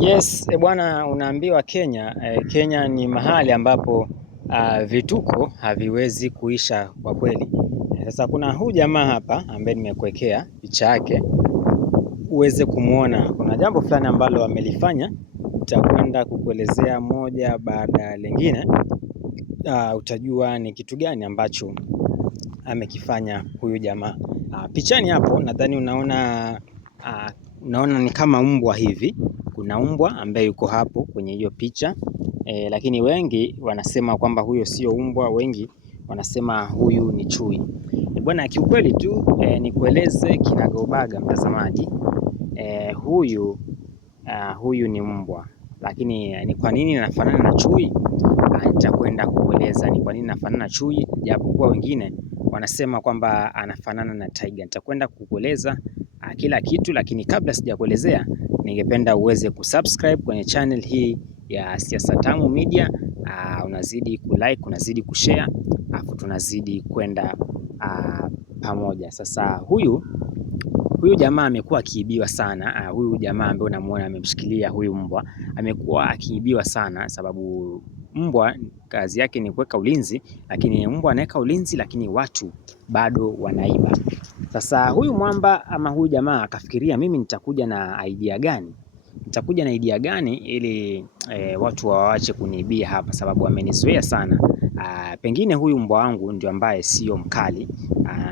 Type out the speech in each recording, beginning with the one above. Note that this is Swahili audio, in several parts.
Yes, bwana, unaambiwa Kenya. Kenya ni mahali ambapo vituko haviwezi kuisha kwa kweli. Sasa kuna huyu jamaa hapa ambaye nimekuwekea picha yake uweze kumuona. Kuna jambo fulani ambalo amelifanya, nitakwenda kukuelezea moja baada ya lingine. Utajua ni kitu gani ambacho amekifanya huyu jamaa. Pichani hapo nadhani unaona ni kama mbwa hivi. Kuna mbwa ambaye yuko hapo kwenye hiyo picha lakini wengi wanasema kwamba huyo sio mbwa, wengi wanasema huyu ni chui. Bwana, kiukweli tu nikueleze kinagaubaga mtazamaji, huyu ni mbwa, lakini ni kwa nini anafanana na chui? Nitakwenda kukueleza ni kwa nini anafanana na chui, japokuwa wengine wanasema kwamba anafanana na tiger. Nitakwenda kukueleza kila kitu, lakini kabla sijakuelezea, ningependa uweze kusubscribe kwenye channel hii ya Siasa Tamu Media. Unazidi kulike, unazidi kushare, afu tunazidi kwenda pamoja. Sasa huyu jamaa amekuwa akiibiwa sana. Huyu jamaa ambaye unamuona amemshikilia huyu mbwa amekuwa akiibiwa sana, sababu mbwa kazi yake ni kuweka ulinzi, lakini mbwa anaweka ulinzi, lakini watu bado wanaiba. Sasa huyu mwamba ama huyu jamaa akafikiria, mimi nitakuja na idea gani? Nitakuja na idea gani ili watu waache kuniibia hapa, sababu amenizoea sana. Pengine huyu mbwa wangu ndio ambaye sio mkali,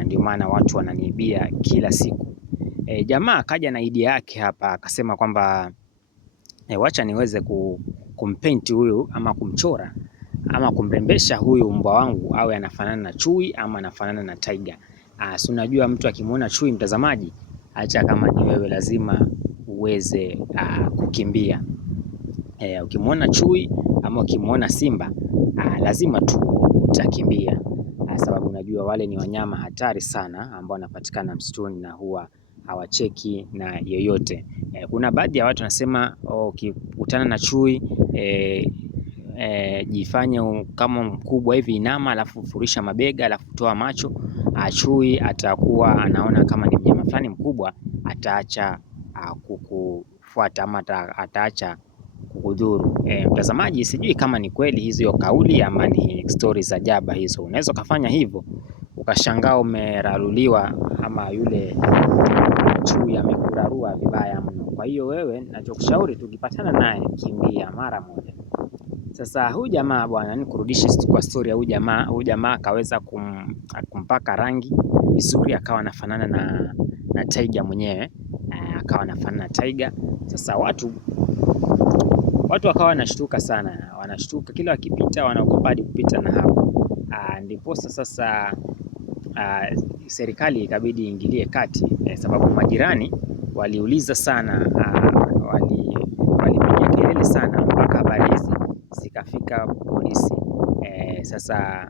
ndio maana watu wananiibia kila siku. Jamaa akaja na idea yake hapa, akasema kwamba wacha niweze kumpaint huyu ama kumchora ama kumrembesha huyu mbwa wangu awe anafanana na chui ama anafanana na tiger. Si unajua mtu akimwona chui, mtazamaji, acha kama ni wewe lazima uweze kukimbia. Ukimwona chui ama ukimwona simba, lazima tu utakimbia, sababu unajua wale ni wanyama hatari sana ambao wanapatikana msituni na huwa hawacheki na yoyote. Kuna baadhi ya watu wanasema ukikutana na chui jifanye kama mkubwa hivi, inama alafu furisha mabega alafu toa macho. Chui atakuwa anaona kama ni mnyama fulani mkubwa, ataacha kukufuata ama ataacha kukudhuru. Mtazamaji, sijui kama ni kweli hizo kauli ama ni stori za jaba hizo. Unaweza kufanya hivyo ukashangaa umeraruliwa ama yule chui amekurarua vibaya mno. Kwa hiyo wewe, nachokushauri tukipatana naye kimbia mara moja. Sasa huyu jamaa bwana, nikurudishe kwa story ya huyu jamaa. Huyu jamaa akaweza kumpaka rangi vizuri, akawa anafanana na tiger mwenyewe, akawa anafanana na tiger. Sasa watu wakawa wanashtuka sana, wanashtuka kila wakipita, wanaogopa hadi kupita na hapo. Ndipo sasa serikali ikabidi iingilie kati, sababu majirani waliuliza sana, walipiga kelele sana mpaka habari hizi zikafika polisi. Sasa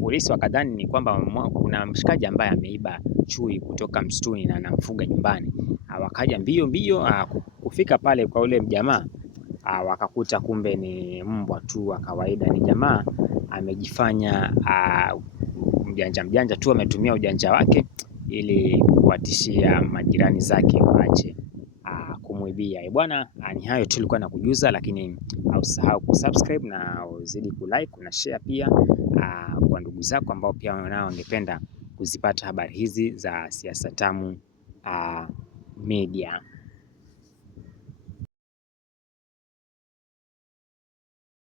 polisi wakadhani ni kwamba kuna mshikaji ambaye ameiba chui kutoka msituni na anamfuga nyumbani. Wakaja mbio kufika pale kwa ule jamaa, wakakuta kumbe ni mbwa tu wa kawaida. Ni jamaa amejifanya mjanja tu, ametumia ujanja wake ili kuwatishia majirani zake waache kumwibia. Bwana, ni hayo tu nilikuwa nakujuza, lakini usisahau kusubscribe na uzidi kulike na share pia kwa ndugu zako ambao pia nao wangependa kuzipata habari hizi za Siasa Tamu Media.